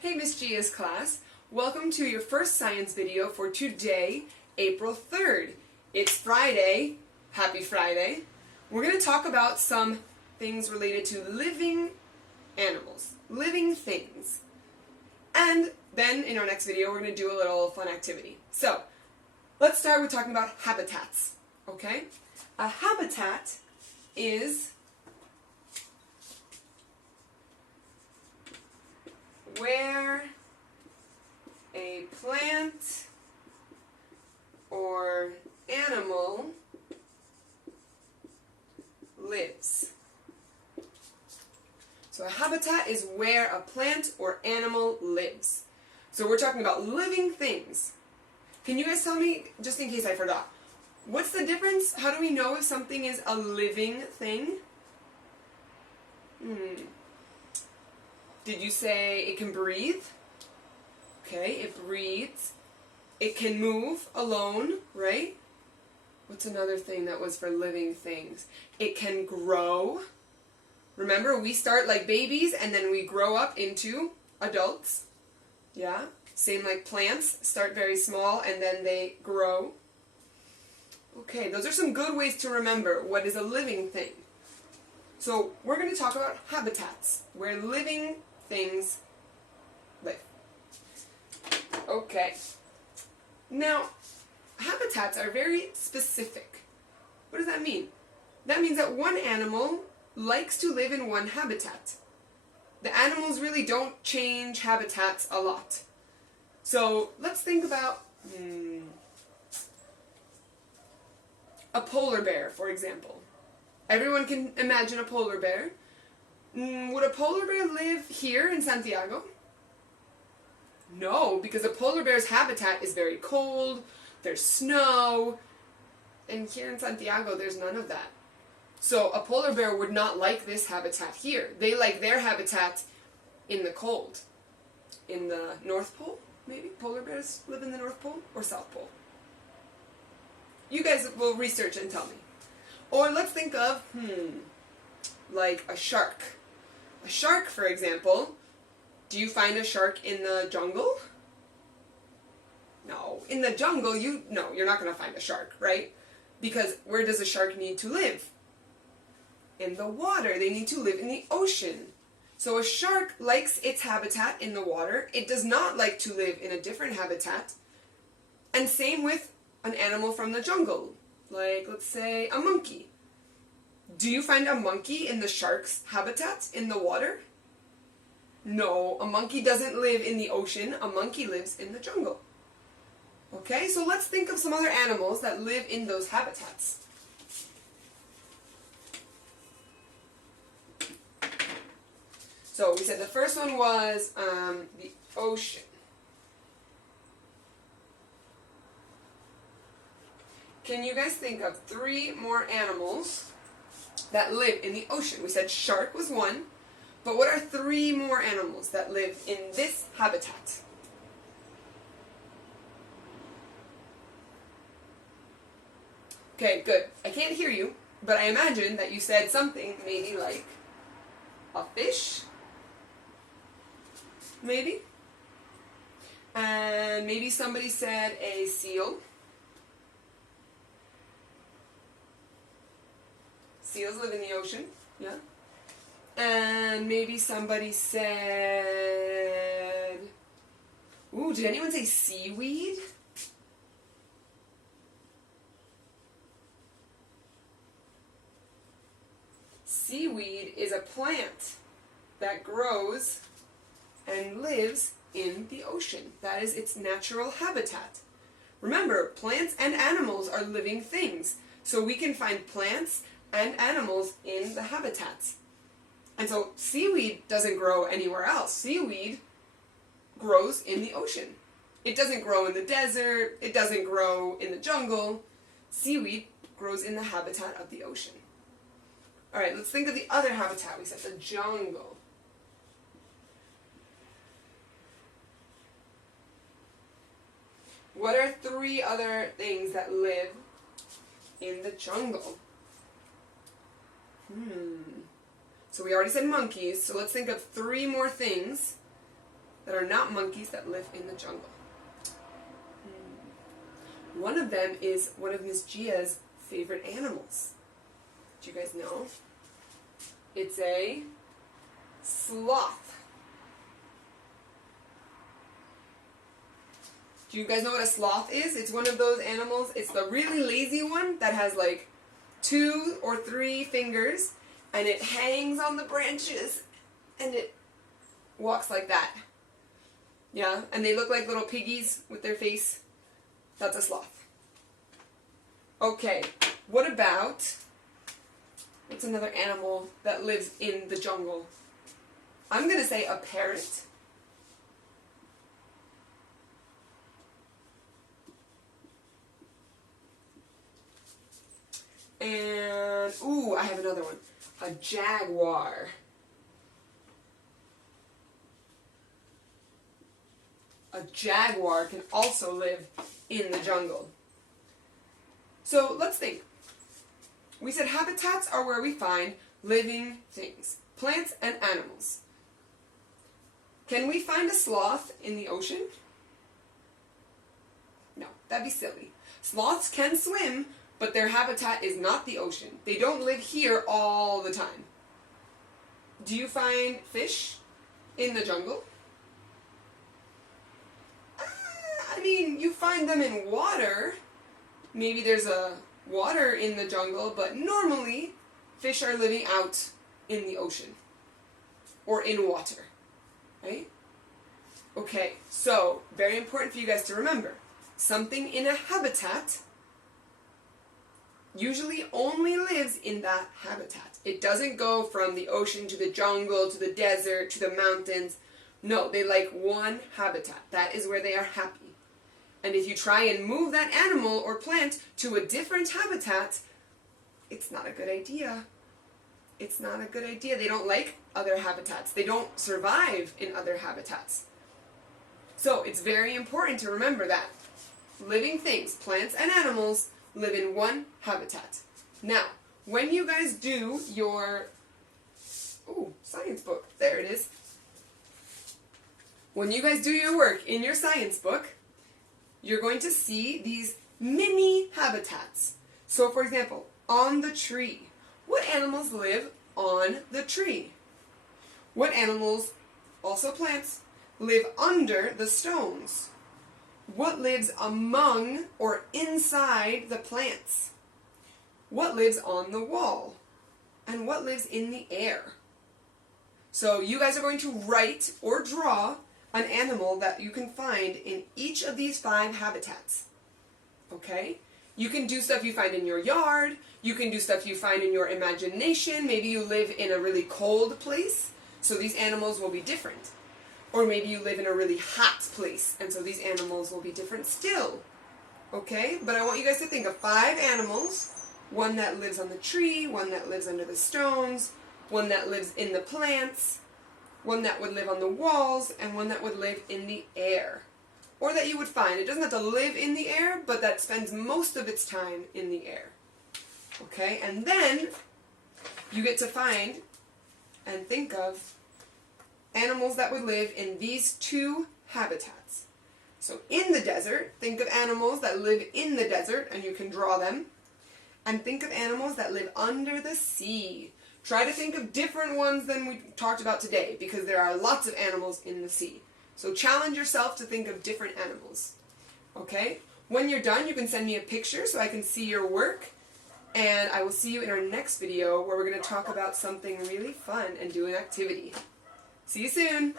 Hey Miss Gia's class, welcome to your first science video for today, April 3rd. It's Friday, happy Friday. We're going to talk about some things related to living animals, living things. And then in our next video we're going to do a little fun activity. So, let's start with talking about habitats, okay? A habitat is where a plant or animal lives. So a habitat is where a plant or animal lives. So we're talking about living things. Can you guys tell me, just in case I forgot, what's the difference? How do we know if something is a living thing? Did you say it can breathe? Okay, it breathes. It can move alone, right? What's another thing that was for living things? It can grow. Remember, we start like babies and then we grow up into adults. Yeah? Same like plants, start very small and then they grow. Okay, those are some good ways to remember what is a living thing. So we're going to talk about habitats, where living things live. Okay. Now, habitats are very specific. What does that mean? That means that one animal likes to live in one habitat. The animals really don't change habitats a lot. So let's think about a polar bear, for example. Everyone can imagine a polar bear. Would a polar bear live here in Santiago? No, because a polar bear's habitat is very cold, there's snow, and here in Santiago there's none of that. So a polar bear would not like this habitat here. They like their habitat in the cold. In the North Pole, maybe? Polar bears live in the North Pole or South Pole? You guys will research and tell me. Or let's think of, like a shark. A shark, for example, do you find a shark in the jungle? No. In the jungle, you're not going to find a shark, right? Because where does a shark need to live? In the water. They need to live in the ocean. So a shark likes its habitat in the water. It does not like to live in a different habitat. And same with an animal from the jungle. Like, let's say, a monkey. Do you find a monkey in the shark's habitat in the water? No, a monkey doesn't live in the ocean. A monkey lives in the jungle. Okay, so let's think of some other animals that live in those habitats. So we said the first one was the ocean. Can you guys think of 3 more animals that live in the ocean? We said shark was one, but what are 3 more animals that live in this habitat? Okay, good. I can't hear you, but I imagine that you said something maybe like a fish, maybe, and maybe somebody said a seal. Seals live in the ocean, yeah. And maybe somebody said, did anyone say seaweed? Seaweed is a plant that grows and lives in the ocean. That is its natural habitat. Remember, plants and animals are living things, so we can find plants and animals in the habitats. And so seaweed doesn't grow anywhere else. Seaweed grows in the ocean. It doesn't grow in the desert. It doesn't grow in the jungle. Seaweed grows in the habitat of the ocean. All right, let's think of the other habitat. We said the jungle. What are 3 other things that live in the jungle? So we already said monkeys, so let's think of 3 more things that are not monkeys that live in the jungle. One of them is one of Miss Gia's favorite animals. Do you guys know? It's a sloth. Do you guys know what a sloth is? It's one of those animals. It's the really lazy one that has like 2 or 3 fingers, and it hangs on the branches, and it walks like that. Yeah, and they look like little piggies with their face. That's a sloth. Okay, what about, what's another animal that lives in the jungle? I'm going to say a parrot. And, ooh, I have another one. A jaguar. A jaguar can also live in the jungle. So let's think. We said habitats are where we find living things, plants and animals. Can we find a sloth in the ocean? No, that'd be silly. Sloths can swim, but their habitat is not the ocean. They don't live here all the time. Do you find fish in the jungle? I mean, you find them in water. Maybe there's a water in the jungle, but normally fish are living out in the ocean or in water, right? Okay, so very important for you guys to remember. Something in a habitat usually only lives in that habitat. It doesn't go from the ocean to the jungle, to the desert, to the mountains. No, they like one habitat. That is where they are happy. And if you try and move that animal or plant to a different habitat, it's not a good idea. It's not a good idea. They don't like other habitats. They don't survive in other habitats. So it's very important to remember that. Living things, plants and animals, live in one habitat. Now, when you guys do your science book, there it is. When you guys do your work in your science book, you're going to see these mini habitats. So for example, on the tree, what animals live on the tree? What animals, also plants, live under the stones? What lives among or inside the plants? What lives on the wall? And what lives in the air? So you guys are going to write or draw an animal that you can find in each of these 5 habitats. Okay? You can do stuff you find in your yard. You can do stuff you find in your imagination. Maybe you live in a really cold place, so these animals will be different. Or maybe you live in a really hot place, and so these animals will be different still. Okay? But I want you guys to think of 5 animals. One that lives on the tree, one that lives under the stones, one that lives in the plants, one that would live on the walls, and one that would live in the air. Or that you would find. It doesn't have to live in the air, but that spends most of its time in the air. Okay? And then you get to find and think of animals that would live in these 2 habitats. So in the desert, think of animals that live in the desert, and you can draw them. And think of animals that live under the sea. Try to think of different ones than we talked about today, because there are lots of animals in the sea. So challenge yourself to think of different animals. Okay? When you're done, you can send me a picture so I can see your work. And I will see you in our next video where we're going to talk about something really fun and do an activity. See you soon!